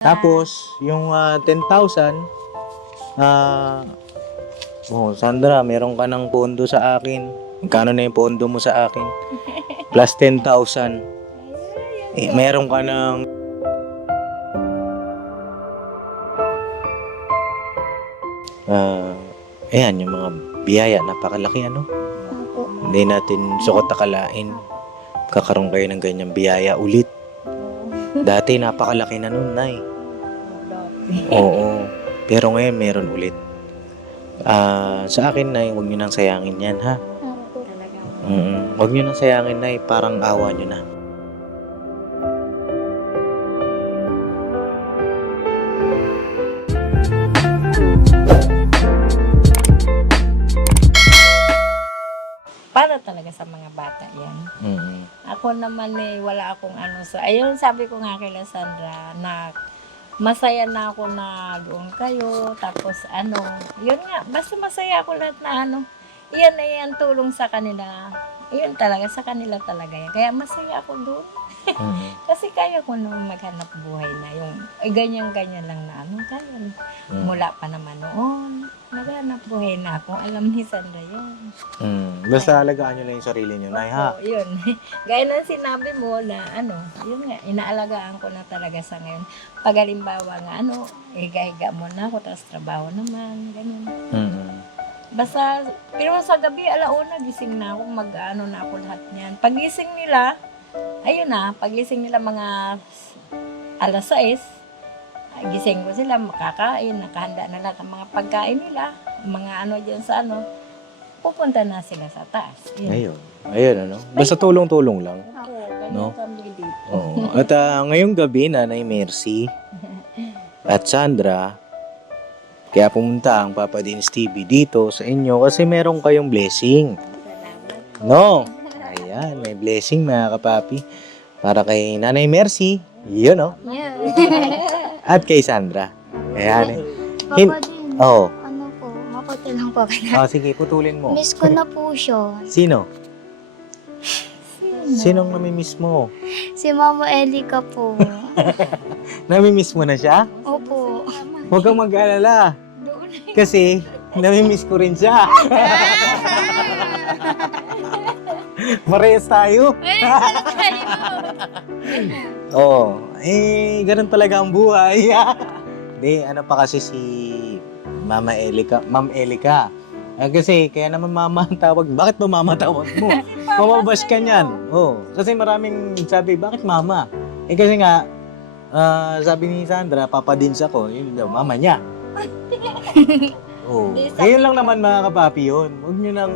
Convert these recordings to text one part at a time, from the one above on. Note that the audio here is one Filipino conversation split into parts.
Tapos, yung 10,000, Sandra, meron ka ng pondo sa akin. Magkano na yung pondo mo sa akin? Plus 10,000. Meron ka ng... ayan, yung mga biyaya, napakalaki ano? Hindi natin sukot akalain. Kakaroon kayo ng ganyang biyaya ulit. Dati napakalaki na nun, Nay. Oo. Pero ngayon meron ulit. Sa akin, Nay, huwag nyo nang sayangin yan, ha? Huwag nyo nang sayangin, Nay. Parang awa nyo na. Para talaga sa mga bata yan. Ako naman wala akong ano sa... Ayun, sabi ko nga kay Sandra na masaya na ako na doon kayo. Tapos yun nga, basta masaya ako lahat na iyan na yan tulong sa kanila. Iyon talaga, sa kanila talaga yan. Kaya masaya ako doon. Kasi kaya ko nung maghanap buhay na yung ganyan-ganyan lang na kaya mula pa naman noon. Maghanap buhay na ako. Alam ni Sandra yun. Basta alagaan nyo lang yung sarili nyo, Nay, ha? Oo, yun. Gaya ng sinabi mo na yun nga, inaalagaan ko na talaga sa ngayon. Pag halimbawa nga, higa-higa mo na ako, tapos trabaho naman, ganyan. Basta, pero sa gabi, alauna, gising na ako, mag-ano na ako lahat niyan. Pagising nila, pagising nila mga alas 6, gising ko sila, makakain, nakahanda na lahat ang mga pagkain nila, mga dyan sa pupunta na sila sa taas. Ayun, basta tulong-tulong lang. No? Kami dito. Oo. At ngayong gabi, Nanay Mercy at Sandra, kaya pumunta ang Papa Dins TV dito sa inyo kasi meron kayong blessing. No? Ayan, may blessing mga kapapi. Para kay Nanay Mercy, yun o. At kay Sandra. Ayan. Papa din, Oo. maputi lang po ka na. Sige, putulin mo. Miss ko na po siya. Sino? Sinong namimiss mo? Si Mama Elika po. Namimiss mo na siya? Opo. Huwag kang mag-alala. Kasi, namimiss ko rin siya. Parehas tayo. Oo. Ganun talaga ang buhay. Hindi, pa kasi si Mama Elika, Ma'am Elika. Kasi, kaya naman Mama ang tawag. Bakit ba Mama tawag mo? Mamabash ka niyan. Kasi maraming sabi, bakit Mama? Kasi nga, sabi ni Sandra, Papa Dins ako, yun daw, Mama niya. Ayun lang naman mga kapapi yun. Huwag nyo nang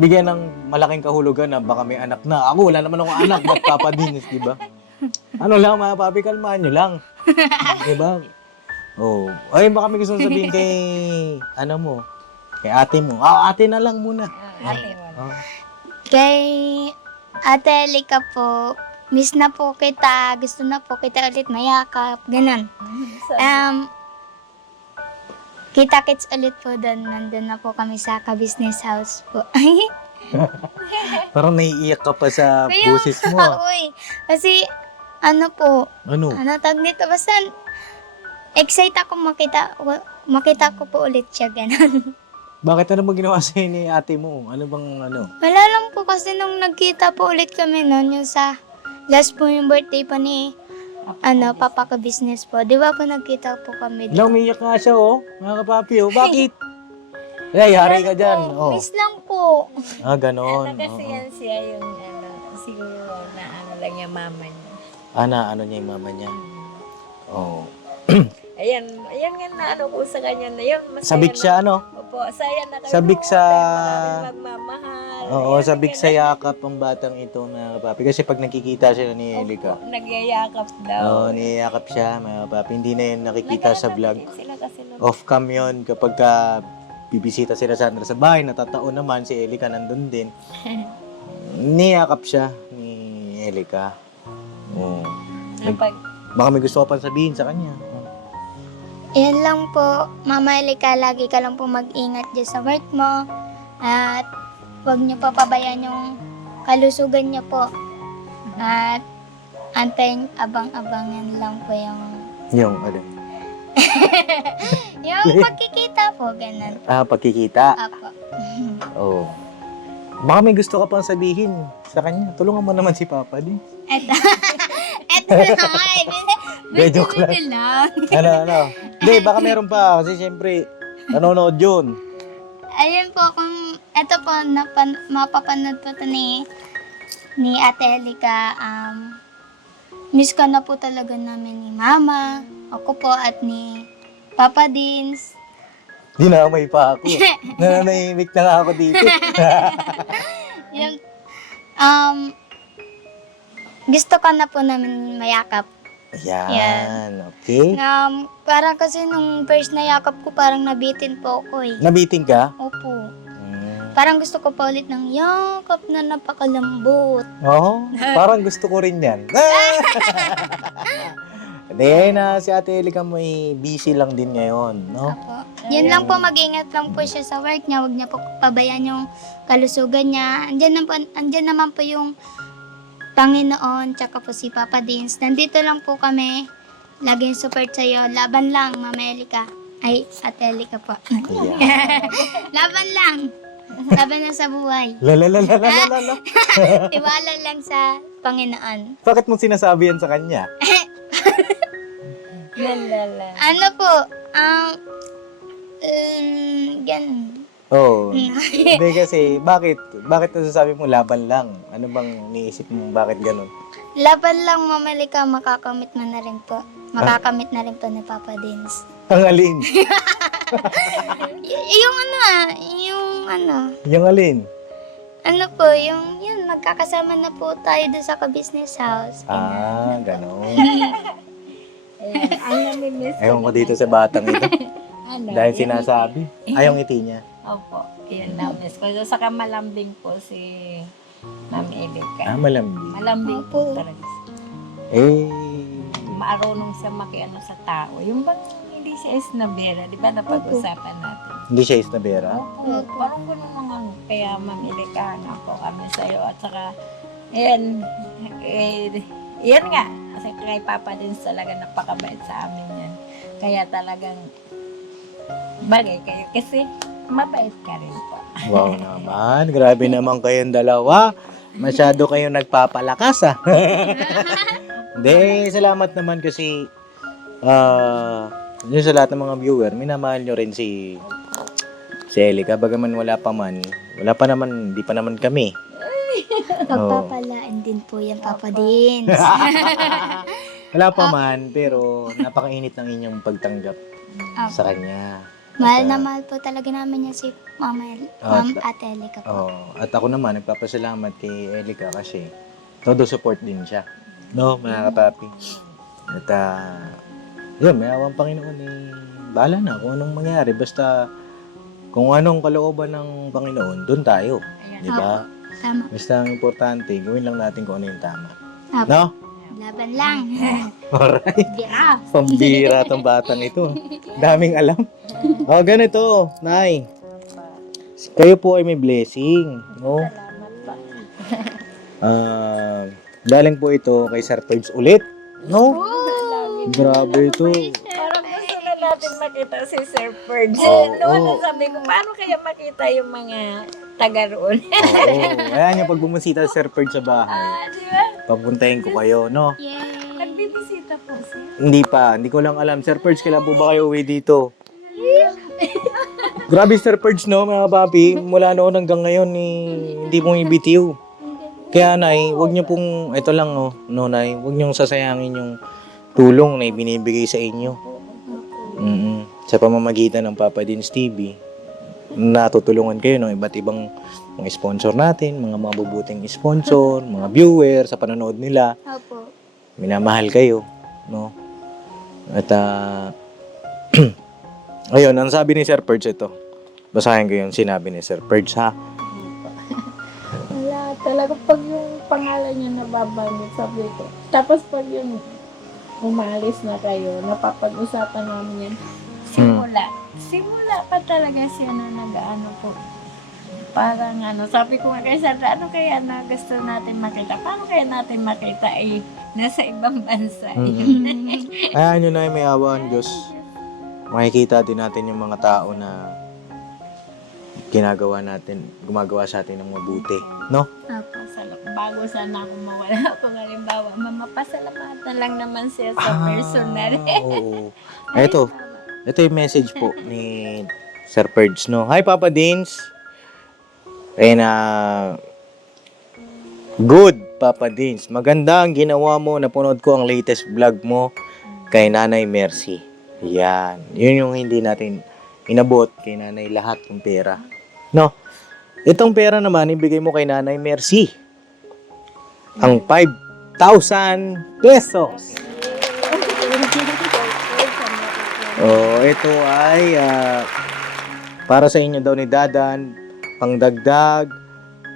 bigyan ng malaking kahulugan na baka may anak na. Ako, wala naman akong anak, ba't Papa Dins, di ba? Lang mga papi, kalmahan nyo lang. Di ba? Ay, baka may gusto sabihin kay, kay ate mo. Ate na lang muna. Ate mo. Kay Ate Elika po, miss na po kita. Gusto na po kita ulit mayakap. Ganun. Kita-kits ulit po doon. Nandun na po kami sa ka-business house po. Parang naiiyak ka pa sa boses mo. Uy, kasi po, tag nito, basta excite ako makita ko po ulit siya, ganun. Bakit mo ginawa sa'yo ni ate mo? Wala lang po kasi nung nagkita po ulit kami noon, yung sa last po yung birthday pa ni papa ka business po. Di ba po nagkita po kami doon? Umiiyak nga siya, mga kapapi, Bakit? Yari ka dyan. Miss lang po. Ganon. Kasi yan siya yung siguro na lang yung mama niya. Niya yung mama niya. Ayan nga na ko sa kanya na yun. Sabik siya, Opo, saya na kayo. Sabik sa... Magmamahal. Oo, sabik sa yakap ang batang ito, mga kapapi. Kasi pag nakikita siya ni Elika. Nagyayakap daw. Oo, niyayakap siya, mga kapapi. Hindi na yun nakikita sa vlog. Sila kasi Off-cam yun kapag bibisita sila Sandra sa bahay. Natataon naman si Elika nandun din. Niyakap siya ni Elika. Baka may gusto ka pang sabihin sa kanya. Yan lang po, Mama Elika, lagi ka lang po mag-ingat dyan sa work mo. At huwag niyo pa pabayaan yung kalusugan niyo po. At antayin, abang-abangan lang po yung Yung, ano? Yung pagkikita po, ganun. Pagkikita. Apo. Oo. Baka may gusto ka pang sabihin sa kanya. Tulungan mo naman si Papa din. Eto. Eto na nga. Joke lang. lang. Ano? Hindi, baka meron pa. Kasi siyempre, nanonood yun. Ayun po, kung ito po, mapapanood po ito ni Ate Elika. Miss ka na po talaga namin ni Mama, ako po at ni Papa Dins. Dinamay pa ako. Nananahimik na nga ako dito. Yung, gusto ka na po namin mayakap. Ayan, okay. Parang kasi nung first na yakap ko, parang nabitin po ako eh. Nabiting ka? Opo. Parang gusto ko pa ulit ng yakap na napakalambot. Oo, parang gusto ko rin yan. Hindi, si Ate Elika may busy lang din ngayon, no? Opo. Yan lang po, mag-ingat lang po siya sa work niya. Huwag niya po pabayaan yung kalusugan niya. Andyan naman po yung Panginoon, tsaka po si Papa Dins. Nandito lang po kami. Laging support sa'yo. Laban lang, Mama Elika. Ay, Ate Elika po. Yeah. Laban lang. Laban lang sa buhay. Lalalala. Tiwala lang sa Panginoon. Bakit mo sinasabi yan sa kanya? Lala. Ano po? Ganun. Oo. Hindi kasi, bakit nasasabi mo laban lang? Ano bang niisip mo bakit ganun? Laban lang, Mama Elika. Makakamit mo na rin po. Makakamit na rin po ni Papa Dins. Ang alin? Yung alin? Ano po, yun, magkakasama na po tayo doon sa ka-business house. Ganon. Ayan, ang namimiss ko Ewan ko naman dito sa po. batang ito. Ano, Dahil yung- sinasabi. Ayaw ngiti niya. Opo, yun na-miss ko. So, saka malambing po si Ma'am Elika. Malambing. Malambing po Opo. talaga. Eh, Marunong siya makiano sa tao. Yung bang hindi siya isnabera, di ba napag-usapan natin? hindi siya isnabera. Opo, parang gano'n naman. Kaya Ma'am Elika, na po kami sa'yo. At saka, ayan, yan nga. Kasi kay Papa din talaga napakabait sa amin yan. Kaya talagang bagay kayo. Kasi mabait ka rin po. Wow naman. Grabe naman kayong dalawa. Masyado kayong nagpapalakas Hindi, salamat naman kasi yun sa lahat ng mga viewer, minamahal nyo rin si Elika. Bagaman wala pa naman, hindi pa naman kami. Pagpapalain din po yan, Papa Dins. Wala pa man, pero napakainit ng inyong pagtanggap sa kanya. Mahal na mahal po talaga namin yan si Ma'am Ate Elika po. At ako naman, nagpapasalamat kay Elika kasi todo support din siya. No, mga kapapi. At yun, may awang Panginoon bahala na kung anong mangyari. Basta kung anong kalooban ng Panginoon, doon tayo. Ayan. Di ba? Tama. Basta ang importante, gawin lang natin kung ano yung tama. Apo. No? Laban lang. Alright. Bira. Pambira tong batang ito. Daming alam. Ganito, Nay. Kayo po ay may blessing. No? Salamat pa. Galing po ito kay Sir Pebs ulit. No? Grabe ito. Parang gusto na natin makita si Sir Ferg. Oo. Noon sabi ko, paano kaya makita yung mga taga roon? Oo. Ayan yung pag bumusita si Sir Pebs sa bahay. Di ba? Papuntahin ko kayo, no? Yay. Nagbibisita po siya. Hindi ko lang alam. Sir Pebs, kailan po ba kayo uwi dito? Grabe Sir Pebs, no, mga papi. Mula noon hanggang ngayon, hindi pong ibitiw. Kaya Nay, wag niyo pong, ito lang Nay, wag niyo sasayangin yung tulong na ibinibigay sa inyo. Sa pamamagitan ng Papa Dins TV, natutulungan kayo ng iba't ibang mga sponsor natin, mga mabubuting sponsor, mga viewer sa panonood nila. Opo. Minamahal kayo, no? At ayun, ang sabi ni Sir Perch ito. Basahin ko yung sinabi ni Sir Perch, ha? Wala, talaga pag yung pangalan niya nababanggit, sabi ko. Tapos pag yung umalis na kayo, napapag-usapan namin yan. Simula pa talaga siya na nag-ano po. Parang sabi ko nga kay Sandra, ano kaya na gusto natin makita? Paano kaya natin makita nasa ibang bansa? Ayan yun na may awa ang Diyos. Makikita din natin yung mga tao na gumagawa sa atin ng mabuti. No? Opo. Bago sana ako mawala, kung halimbawa, mapasalamatan lang naman siya sa personal. Oo. Ito yung message po ni Sir Perds, no? Hi, Papa Dins. Ayun na, good, Papa Dins. Maganda ang ginawa mo. Napanood ko ang latest vlog mo kay Nanay Mercy. Yan. Yun yung hindi natin inabot kay Nanay lahat ng pera. No? Itong pera naman, ibigay mo kay Nanay Mercy. Ang 5,000 pesos. Ito ay para sa inyo daw ni Dadan, pangdagdag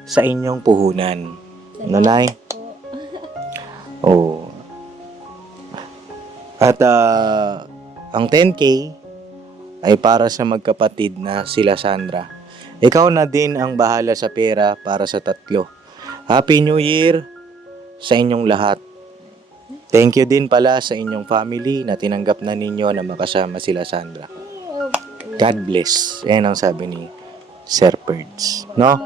sa inyong puhunan. Nanay? At ang 10K ay para sa magkapatid na sila Sandra. Ikaw na din ang bahala sa pera para sa tatlo. Happy New Year sa inyong lahat. Thank you din pala sa inyong family na tinanggap na ninyo na makasama sila Sandra. God bless. Yan ang sabi ni Sir Perds. No?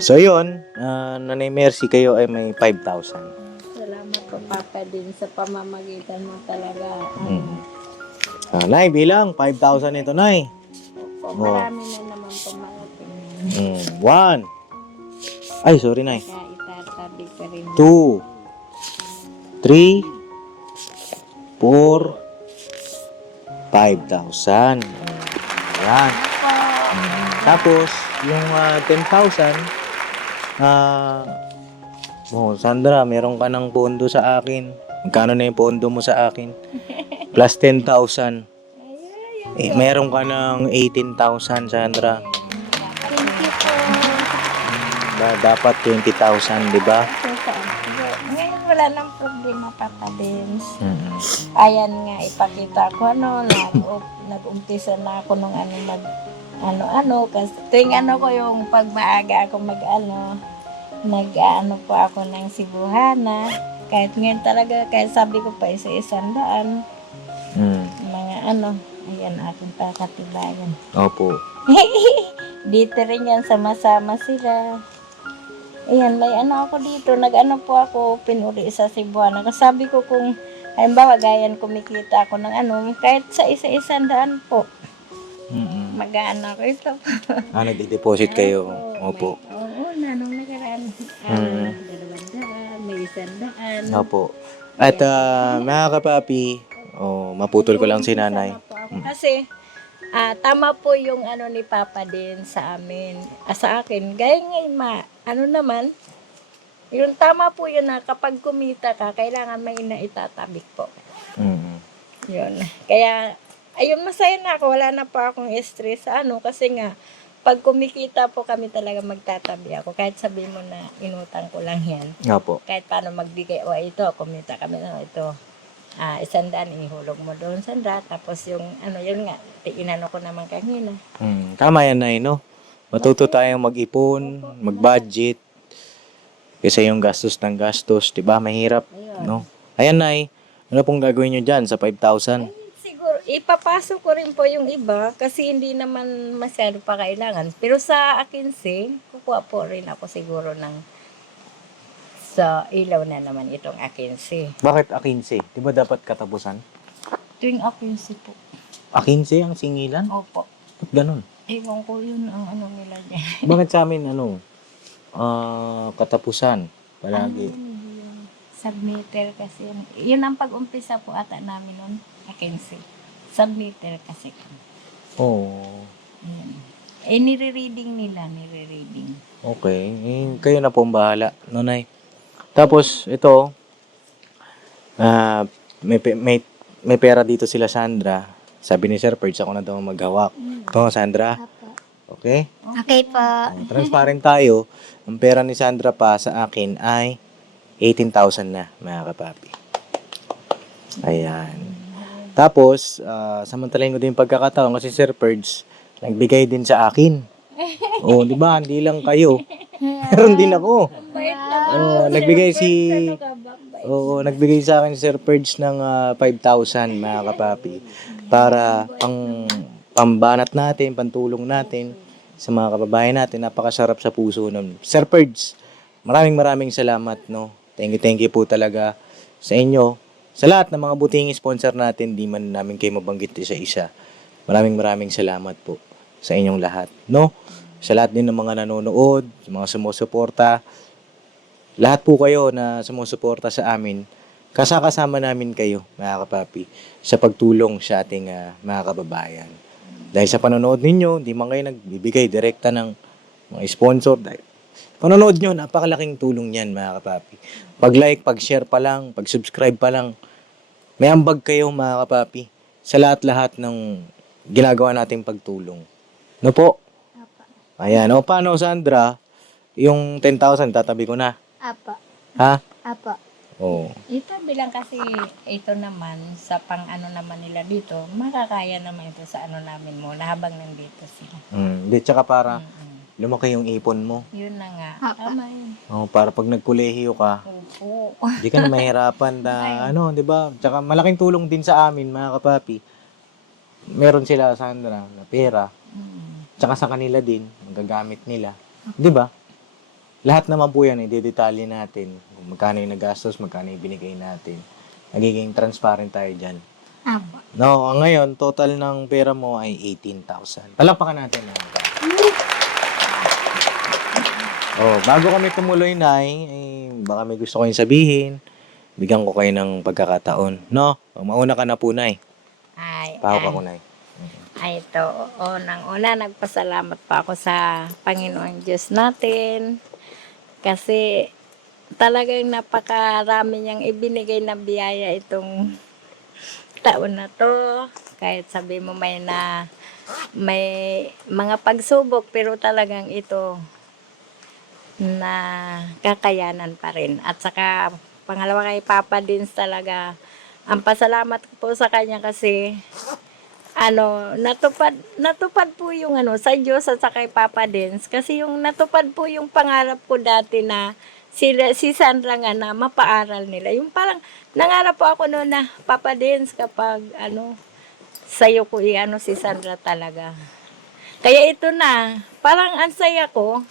So yun, Nanay Mercy, kayo ay may 5,000. Salamat po, Papa, din sa pamamagitan mo talaga. Nay, bilang 5,000 ito, Nay. Marami na naman po malaking. 1. Ay, sorry, Nay. Kaya itatabi ka rin. 2, 3, 4, 5,000. Yan. Tapos, yung 10,000, Sandra, meron ka ng pondo sa akin. Magkano na yung pondo mo sa akin? Plus 10,000. Meron ka ng 18,000, Sandra. Thank you po. Dapat 20,000, di ba? Ngayon wala nang problema, Papa Dins. Ayan nga, ipakita ko nag-umpisa na ako nung kasi tuwing ko yung pag maaga ako nag-ano po ako ng Cebuana. Kahit ngayon talaga, kahit sabi ko pa isa-100. Mga ayan aking pakatibayan. Opo. Dito rin yan, sama-sama sila. Ayan, may ako dito, po ako, pinuli sa Cebuana. Kasi sabi ko kung, halimbawa, gayan kumikita ako ng kahit sa isa-100 po. Mag-ano ako ito. Nagde-deposit kayo. Opo. Oo, nung nakaraan. 200, may 100. Opo. At mga kapapi, maputol ko lang si Nanay. Kasi, tama po yung ni Papa din sa amin. Sa akin, gaya ngayon naman, yung tama po yun na kapag kumita ka, kailangan may naitatabik po. Yun. Kaya, ayun, masaya na ako. Wala na po akong stress sa kasi nga, pag kumikita po kami talaga magtatabi ako. Kahit sabi mo na inutang ko lang yan. Opo. Kahit paano magbigay, ito, kumita kami na ito. 100, ihulog mo doon, Sandra. Tapos yung, yun nga, inano ko naman kanina. Tama yan, Nay, no? Matuto tayong mag-ipon, mag-budget. Kasi yung gastos ng gastos, di ba? Mahirap, no? Ayan, Nay. Ano pong gagawin nyo dyan sa 5,000? Siguro, ipapasok ko rin po yung iba kasi hindi naman masyado pa kailangan. Pero sa akin, kukuha po rin ako siguro sa ilaw na naman itong akinsi. Bakit akinse? Di ba dapat katapusan? Tuwing akinsi po. Akinse ang singilan? Opo. Ba't ganun? Ewan ko yun ang nila dyan. Bakit sa amin, katapusan? Palagi. Submitter kasi yun. Yun ang pag-umpisa po ata namin nun. Akinsi. Submitter kasi. Oo. Nire-reading nila. Okay. Kayo na pong bahala, Nanay. Tapos, ito, may pera dito sila Sandra. Sabi ni Sir Perds, ako na daw maghawak. Ito, Sandra. Okay? Okay po. Transparent tayo. Ang pera ni Sandra pa sa akin ay 18,000 na, mga kapapi. Ayan. Tapos, samantalahin ko din yung pagkakataon kasi Sir Perds, nagbigay din sa akin. Oh, di ba? Hindi lang kayo. Meron din ako. Bait naman. Oh, nagbigay si Ano ka ba? Bait. Oo, nagbigay sa akin si Sir Purge ng 5,000 mga kapapi para pambanat natin, pantulong natin sa mga kababayan natin. Napakasarap sa puso nun. Sir Purge, maraming salamat, no. Thank you po talaga sa inyo. Sa lahat ng mga buting sponsor natin, di man namin kayo mabanggit isa-isa. Maraming salamat po sa inyong lahat, no. Sa lahat din ng mga nanonood, sa mga sumusuporta, lahat po kayo na sumusuporta sa amin, kasama namin kayo, mga kapapi, sa pagtulong sa ating mga kababayan. Dahil sa panonood ninyo, hindi man kayo nagbibigay direkta ng mga sponsor. Dahil panonood nyo, napakalaking tulong yan, mga kapapi. Pag-like, pag-share pa lang, pag-subscribe pa lang, may ambag kayo, mga kapapi, sa lahat-lahat ng ginagawa nating pagtulong. No po? Ayan. O, paano, Sandra? Yung 10,000, tatabi ko na. Apa. Ha? Apa. Oo. Ito bilang kasi ito naman sa pang ano naman nila dito, makakaya naman ito sa ano namin muna habang nandito sila. Hindi, tsaka para Mm-mm. lumaki yung ipon mo. Yun na nga. Apa. Tama yun. Oh, para pag nagkolehiyo ka, Opo. hindi ka na mahirapan na ano, 'di ba? Tsaka malaking tulong din sa amin, mga kapapi. Meron sila, Sandra, na pera. Mm. Tsaka sa kanila din, magagamit nila. 'Di ba? Lahat naman po yan, i-detalye natin. Kung magkano yung nagastos, magkano yung binigay natin. Nagiging transparent tayo dyan. Apa. No, ngayon, total ng pera mo ay 18,000. Palakpakan natin. Bago kami tumuloy, Nay, baka may gusto kayong sabihin. Bigyan ko kayo ng pagkakataon. No? Mauna ka na po, Nay. Pahawak ako, Nay. Ay, ito. Unang-una, nagpasalamat pa ako sa Panginoon Diyos natin. Kasi talagang napakarami niyang ibinigay na biyaya itong taon na to. Kahit sabi mo may mga pagsubok, pero talagang ito na kakayanan pa rin. At saka, pangalawa kay Papa Dins talaga, ang pasalamat ko po sa kanya kasi natupad po yung sa Diyos at sa kay Papa Dins. Kasi yung natupad po yung pangarap ko dati na si Sandra nga na mapaaral nila. Yung parang nangarap po ako noon na Papa Dins kapag sa'yo ko si Sandra talaga. Kaya ito na, parang ang saya ko,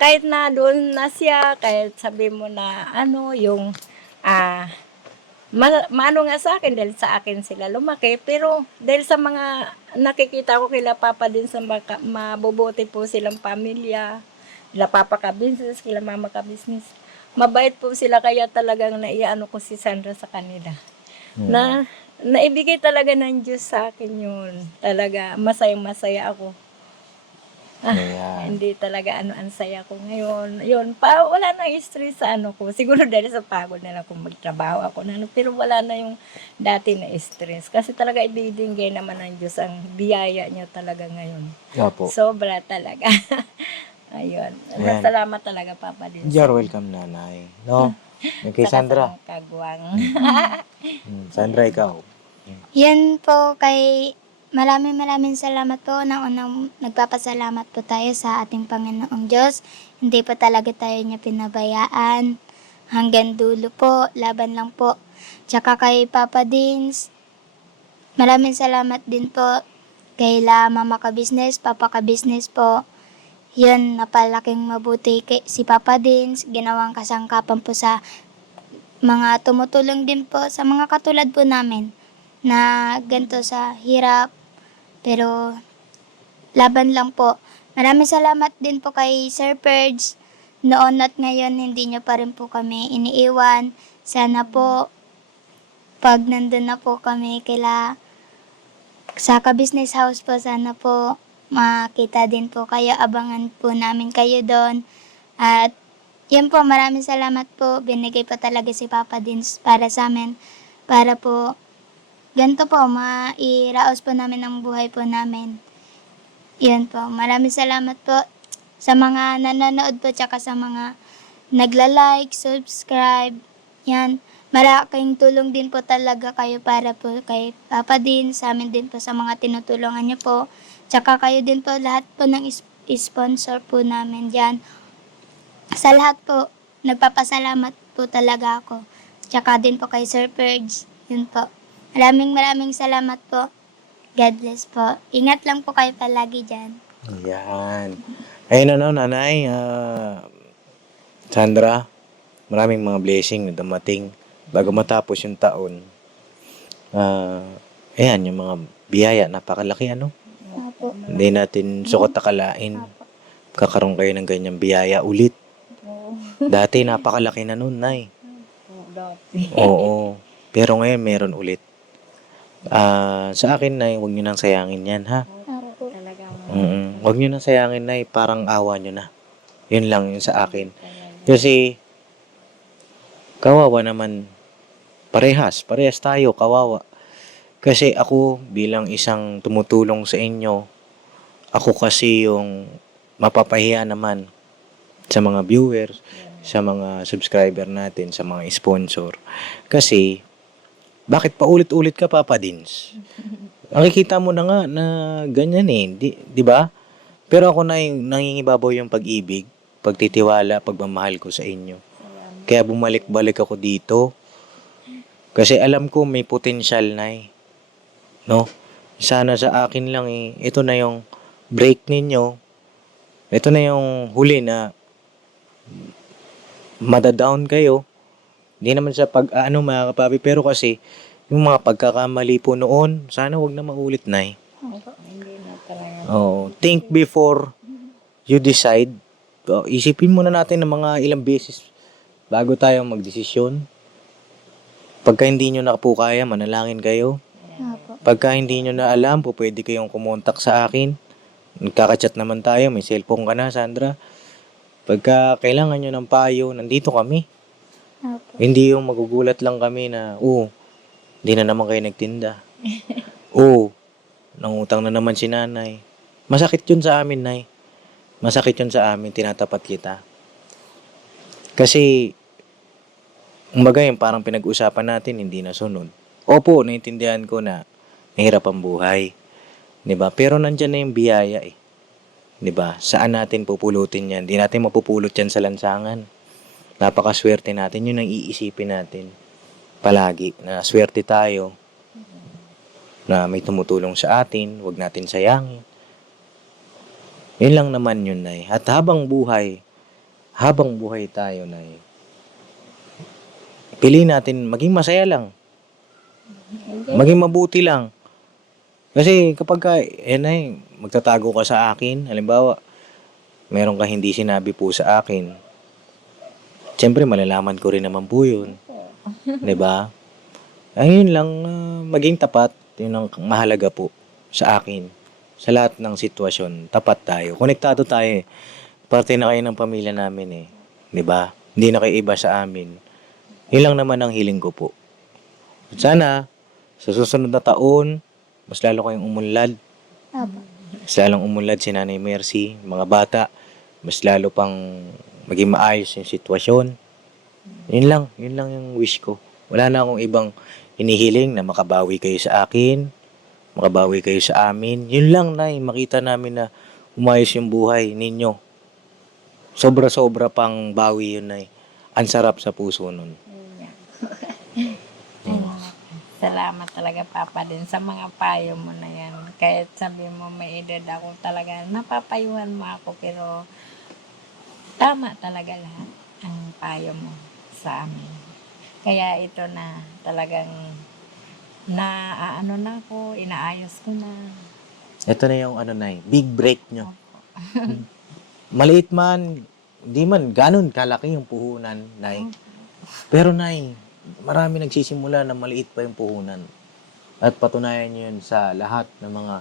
kahit na doon na siya, kahit sabi mo na yung maano nga sa akin dahil sa akin sila lumaki, pero dahil sa mga nakikita ko kila Papa din sa mabubuti po silang pamilya, kila Papa ka-business, kila Mama ka-business, mabait po sila, kaya talagang naiano ko si Sandra sa kanila. Na naibigay talaga ng Diyos sa akin yun. Talaga masayang-masaya ako. Hindi talaga ang saya ko ngayon. Yun, wala na stress sa ko. Siguro dahil sa pagod na lang kung magtrabaho ako na pero wala na yung dati na stress. Kasi talaga ibibigay naman ng Diyos ang biyaya niya talaga ngayon. Opo. Sobra talaga. Ayun. Ayan. Salamat talaga, Papa din. You're welcome, Nanay. No? Kay Sandra. Kagwang. Sandra, ikaw. Yan po kay maraming salamat po. Unang nagpapasalamat po tayo sa ating Panginoong Diyos. Hindi po talaga tayo niya pinabayaan. Hanggang dulo po, laban lang po. Tsaka kay Papa Dins, maraming salamat din po kay Mama ka-business, Papa ka-business po. Yan, napalaking mabuti si Papa Dins. Ginawang kasangkapan po sa mga tumutulong din po sa mga katulad po namin na ganito sa hirap. Pero laban lang po. Maraming salamat din po kay Sir Purge. Noon at ngayon, hindi niyo pa rin po kami iniiwan. Sana po, pag nandun na po kami sa ka-business house po, sana po makita din po kayo. Abangan po namin kayo doon. At yun po, maraming salamat po. Binigay po talaga si Papa Dins para sa amin. Para po ganito po, mairaos po namin ang buhay po namin. Yan po. Maraming salamat po sa mga nanonood po, tsaka sa mga nagla-like, subscribe. Yan. Malaking tulong din po talaga kayo para po kay Papa din, sa amin din po sa mga tinutulungan niyo po. Tsaka kayo din po, lahat po ng sponsor po namin dyan. Sa lahat po, nagpapasalamat po talaga ako. Tsaka din po kay Sir Purge. Yun po. Maraming salamat po. God bless po. Ingat lang po kayo palagi dyan. Yan. Ayun nanay, Sandra, maraming mga blessing na dumating bago matapos yung taon. Ayan, yung mga biyaya, napakalaki Opo. Hindi natin sukat akalain. Kakaroon kayo ng ganyang biyaya ulit. Dati napakalaki na nun, Nay. Oo. Pero ngayon meron ulit. Sa akin, Nay, huwag nyo nang sayangin yan, ha? Opo. Huwag nyo nang sayangin, Nay. Parang awa nyo na. Yun lang yun sa akin. Kasi, kawawa naman. Parehas tayo, kawawa. Kasi ako, bilang isang tumutulong sa inyo, ako kasi yung mapapahiya naman sa mga viewers, sa mga subscriber natin, sa mga sponsor. Kasi, bakit paulit-ulit ka, Papa Dins? Nakikita mo na nga na ganyan di ba? Pero ako na yung nangingibabaw yung pag-ibig, pagtitiwala, pagmamahal ko sa inyo. Kaya bumalik-balik ako dito. Kasi alam ko may potensyal na no? Sana sa akin lang ito na yung break ninyo. Ito na yung huli na madadown kayo. Hindi naman sa mga kapapi, pero kasi yung mga pagkakamali po noon, sana wag na maulit, Nay. Hindi na talaga. Think before you decide. Isipin muna natin ng mga ilang beses bago tayo magdesisyon. Pagka hindi nyo na po kaya, manalangin kayo. Opo. Pagka hindi nyo na alam, po pwede kayong kumontak sa akin. Nagkaka-chat naman tayo, may cellphone ka na, Sandra. Pagka kailangan nyo ng payo, nandito kami. Opo. Hindi yung magugulat lang kami na, hindi na naman kayo nagtinda. Nangutang na naman si nanay. Masakit yun sa amin, Nay. Masakit yun sa amin, tinatapat kita. Kasi, kumbaga yung parang pinag-usapan natin, hindi nasunod. Opo, naintindihan ko na mahirap ang buhay. 'Di ba? Pero nandyan na yung biyaya 'Di ba? Saan natin pupulutin yan? Di natin mapupulot yan sa lansangan. Napakaswerte natin. Yun ang iisipin natin. Palagi na swerte tayo na may tumutulong sa atin. Huwag natin sayangin. Yun lang naman yun, Nay. At habang buhay tayo, Nay, piliin natin maging masaya lang. Maging mabuti lang. Kasi kapag Nay, magtatago ka sa akin, halimbawa, meron ka hindi sinabi po sa akin, siyempre malalaman ko rin naman po yun. 'Di ba? Ayun lang, maging tapat, yun ang mahalaga po sa akin. Sa lahat ng sitwasyon, tapat tayo. Konektado tayo. Parte na kayo ng pamilya namin 'Di ba? Hindi na kayo iba sa amin. Yun lang naman ang hiling ko po. Sana, sa susunod na taon, mas lalo kayong umunlad. Opo. Mas lalong umunlad si Nanay Mercy, mga bata. Mas lalo pang maging maayos yung sitwasyon. Yun lang yung wish ko. Wala na akong ibang hinihiling na makabawi kayo sa akin, makabawi kayo sa amin. Yun lang, Nay, makita namin na umayos yung buhay ninyo. Sobra-sobra pang bawi yun, Nay. Ang sarap sa puso nun. Salamat talaga, Papa, din sa mga payo mo na yan. Kahit sabi mo may edad ako talaga, napapayuhan mo ako, pero tama talaga lahat ang payo mo sa amin. Kaya ito na talagang na ako, inaayos ko na. Ito na yung Nay, big break nyo. Maliit man, hindi man ganun kalaki yung puhunan, Nay. Pero, Nay, marami nagsisimula na maliit pa yung puhunan. At patunayan nyo yun sa lahat ng mga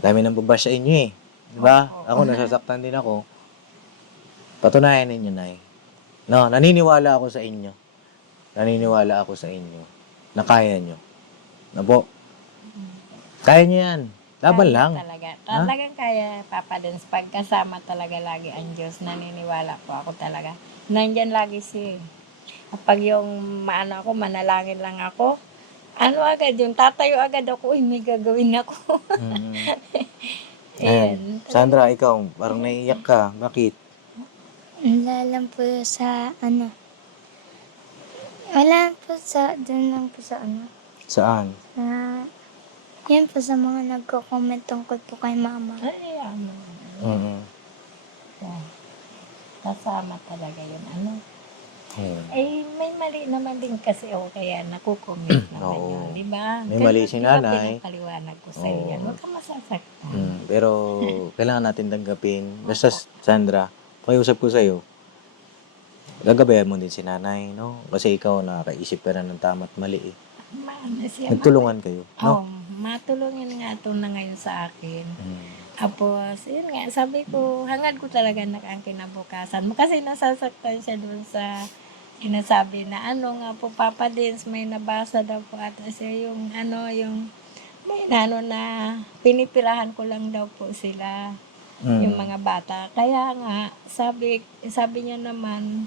dami ng babash sa inyo Diba? Ako, nasasaktan din ako. Patunayan ninyo, Nay. No, naniniwala ako sa inyo. Naniniwala ako sa inyo na kaya nyo. Na po, kaya nyo yan. Laban Kaya lang. Talagang kaya, Papa, din pagkasama talaga lagi ang Diyos. Naniniwala po ako talaga. Nandyan lagi siya. Kapag yung manalangin lang ako, agad yung tatayo agad ako, may gagawin ako. Ayan. Sandra, ikaw, parang naiiyak ka. Bakit? Wala lang po sa ano. Wala po sa, doon lang po sa ano. Saan? Yan po sa mga nagko-comment tungkol po kay mama. Ay, ano. Mm-mm. Yan. Kasama talaga yun. Ano? Hmm. Eh, may mali naman din kasi ako kaya nakukomment naman Oo. yun, di ba? May mali si nanay. Pinapaliwanag ko sa'yo Oo. yan. Huwag ka masasaktan. Pero kailangan natin tanggapin. Basta, Sandra, pakiusap ko sa'yo, gagabayan mo din si nanay, no? Kasi ikaw nakakaisip ka na ng tama at mali eh. Siya, Nagtulungan kayo, no? matulungin nga ito na ngayon sa akin. Mm. Tapos, yun nga, sabi ko, hangad ko talaga na ang kinabukasan mo. Kasi nasasaktan siya doon sa sinasabi na ano nga po, Papa Dins, may nabasa daw po ata siya yung may na pinipirahan ko lang daw po sila, yung mga bata. Kaya nga, sabi niya naman,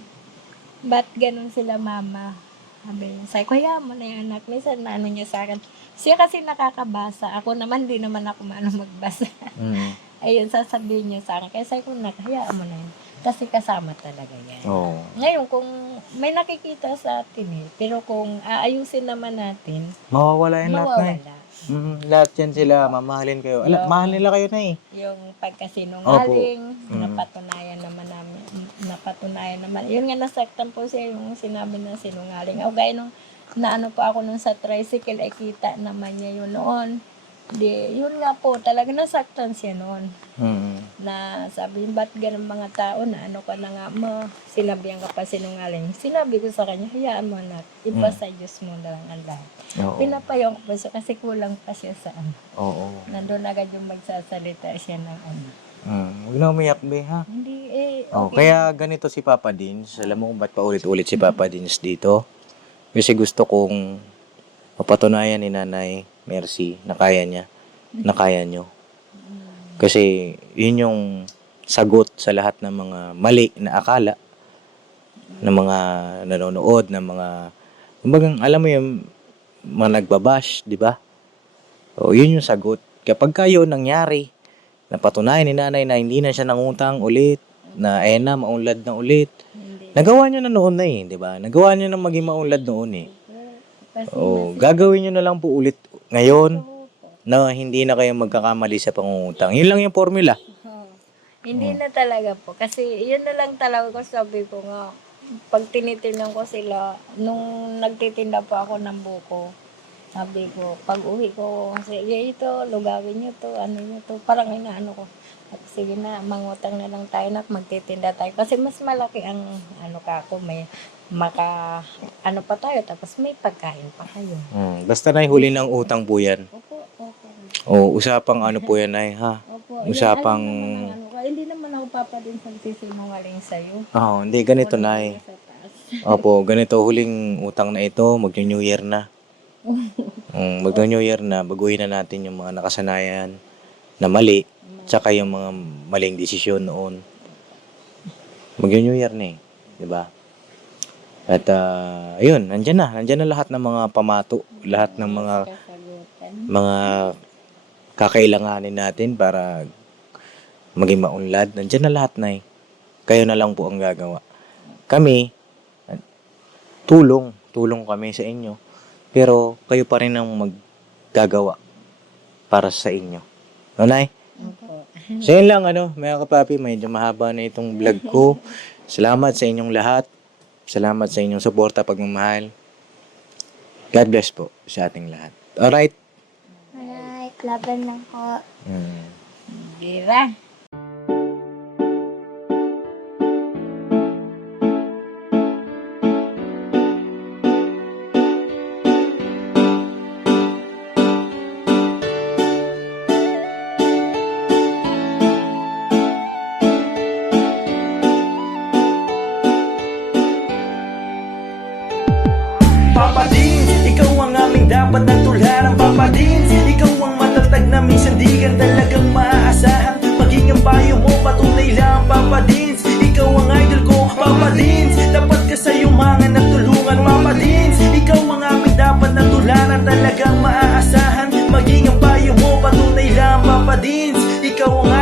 ba't ganun sila mama? Sabi niya, kaya mo na yung anak. Minsan na ano niya sa akin. Siya kasi nakakabasa. Ako naman, di naman ako magbasa. Ayun, sasabihin niya sa akin. Kaya sabi ko, kaya mo na yun. Kasi kasama talaga yan. Oo. Ngayon, kung may nakikita sa atin pero kung aayusin naman natin, Mawawala yan lahat na eh. mawawala. Lahat yan sila, mamahalin kayo. Mahal nila kayo na eh. Yung pagkasinungaling, Opo. napatunayan naman. Yun nga, nasaktan po siya yung sinabi na sinungaling. O gaya nung naano pa ako nung sa tricycle, ay kita naman niya yun noon. Yun nga po, talaga nasaktan siya noon. Na sabi, ba't ganun mga tao na ano ka na nga mo, sinabihan ka pa sinungaling. Sinabi ko sa kanya, hayaan mo na, iba sa Diyos mo na lang ang lahat. Oo. Pinapayaw ko pa siya kasi kulang pa siya sa ano. Oo. Nandun agad yung magsasalita siya ng ano. Huwag na umiyak, be, ha? Hindi Oh, okay. kaya ganito si Papa Dins. Alam mo kung ba't paulit-ulit si Papa Dins dito? Kasi gusto kong mapatunayan ni Nanay Mercy na kaya niya. Na kaya nyo. Kasi yun yung sagot sa lahat ng mga mali na akala ng mga nanonood, ng mga kumbagang alam mo yung mga nagbabash, di ba? O yun yung sagot. Kapag kayo nangyari, napatunayan ni Nanay na hindi na siya nangutang ulit, na maunlad na ulit. Hindi. Nagawa niyo na noon na eh, di ba? Nagawa niyo na maging maunlad noon eh. Kasi Gagawin niyo na lang po ulit ngayon na hindi na kayo magkakamali sa pangungutang. Yun lang yung formula. Hindi na talaga po. Kasi yun na lang talaga ko sabi ko nga. Pag tinitingnan ko sila, nung nagtitinda po ako ng buko, sabi ko, pag uwi ko, sige ito, lugawin nyo to, ano nyo to, parang inaano ko. Sige na, mangutang na lang tayo na, magtitinda tayo. Kasi mas malaki ang ano ka ako, may ano pa tayo, tapos may pagkain pa kayo. Basta na huli ng utang po yan. Opo. O, usapang ano po yan ay, ha? Opo. Usapang... Hindi naman ako papadin sa nagsisinungaling sa'yo. Hindi, ganito na eh. Sa taas. Opo, ganito, huling utang na ito, mag-New Year na. Mag-New Year na, baguhin na natin yung mga nakasanayan na mali, tsaka yung mga maling desisyon noon. Mag-New Year na eh, di ba? At ayun, nandyan na lahat ng mga pamato, lahat ng mga kakailanganin natin para maging maunlad. Nandyan na lahat na eh. Kayo na lang po ang gagawa. Kami, tulong kami sa inyo. Pero kayo pa rin ang maggagawa para sa inyo. No, Nay? Opo. So yun lang, mga kapapi, medyo mahaba na itong vlog ko. Salamat sa inyong lahat. Salamat sa inyong suporta, pagmamahal. God bless po sa ating lahat. Alright? Alright, laban lang po. Gira. Papa Dins, ikaw ang aming dapat na tularan. Papa Dins, ikaw ang matatag na minsan di ka talagang maaasahan. Maging ang payo mo, patunay lang Papa Dins, ikaw ang idol ko Papa Dins, dapat ka sa iyong mga nagtulungan Papa Dins, ikaw ang aming dapat na tularan. Talagang maaasahan. Maging ang payo mo, patunay lang Papa Dins, ikaw ang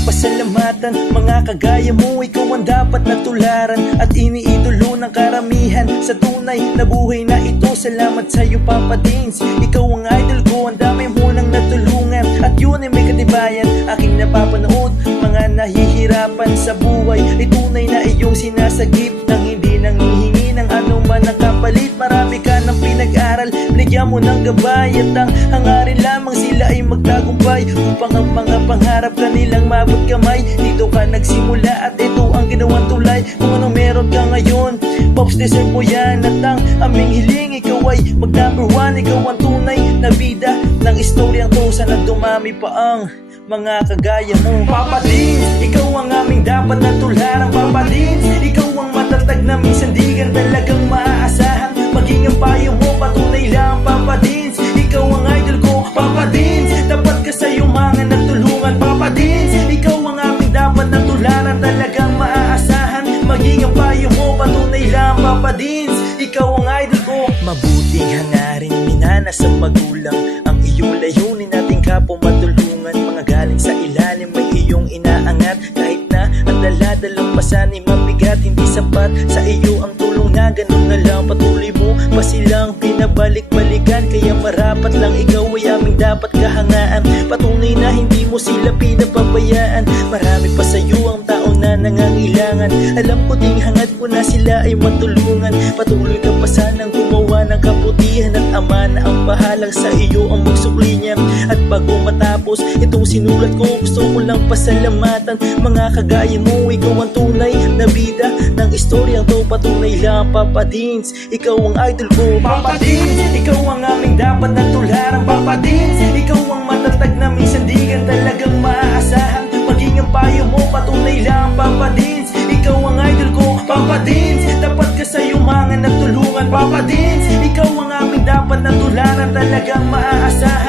ng pasalamatan. Mga kagaya mo, ikaw ang dapat natularan at iniidolo ng karamihan sa tunay na buhay na ito. Salamat sa'yo Papa Dins, ikaw ang idol ko, ang dami mo nang natulungan at yun ay may katibayan. Aking napapanood, mga nahihirapan sa buhay ay tunay na iyong sinasagip nang hindi nanghihingi ng anuman ang kapalit. Marami ka ng pinag-aral, binigyan mo ng gabay at ang hangarin lamang sila ay magtagumpay upang ang mga pangarap kanilang mabot kamay. Dito ka nagsimula at ito ang ginawang tulay. Kung ano meron ka ngayon, Pops, deserve mo yan at ang aming hiling, ikaw ay mag number one. Ikaw ang tunay na bida ng istoryang to, sana dumami pa ang mga kagaya mo. Papa Dins, ikaw ang aming dapat natularan. Papa Dins, ikaw ang matatag na minsan di ka talagang maaasahan. Maging ang payo mo, patunay lang Papa Dins, ikaw ang idol ko. Papa Dins, dapat ka sa iyong mga natulungan. Papa Dins, ikaw ang aming dapat natularan, talagang maaasahan. Maging ang payo mo, patunay lang Papa Dins, ikaw ang idol ko. Mabuting hangarin, minana sa magulang, ang iyong layunin nating kapwa matulungan. Mga galing sa ilalim may iyong inaangat, kahit na ang daladalang pasan ay mabigat, hindi sapat sa iyo ang tulong na ganun na lang. Patuloy mo pa silang pinabalik-balikan, kaya marapat lang ikaw ay aming dapat kahangaan. Patunay na hindi mo sila pinapabayaan, marami pa sa iyo ang tao na nangangailangan. Alam ko ding hangad mo na sila ay matulungan. Patuloy ka pa sanang gumawa ng kabutihan at ama na ang bahalang sa iyo ang magsukli niya. At bago matapos itong sinulat ko, gusto ko lang pasalamatan mga kagaya mo. Ikaw ang tunay na bida ng istoryang to, patunay lang Papa Dins, ikaw ang idol ko. Papa Dins, ikaw ang aming dapat natularan. Papa Dins, ikaw ang matatag na minsan di ka talagang maaasahan. Maging ang payo mo, patunay lang Papa Dins, ikaw ang idol ko. Papa Dins, dapat ka sa iyong mga natulungan. Papa Dins, ikaw ang aming dapat natularan, talagang maaasahan.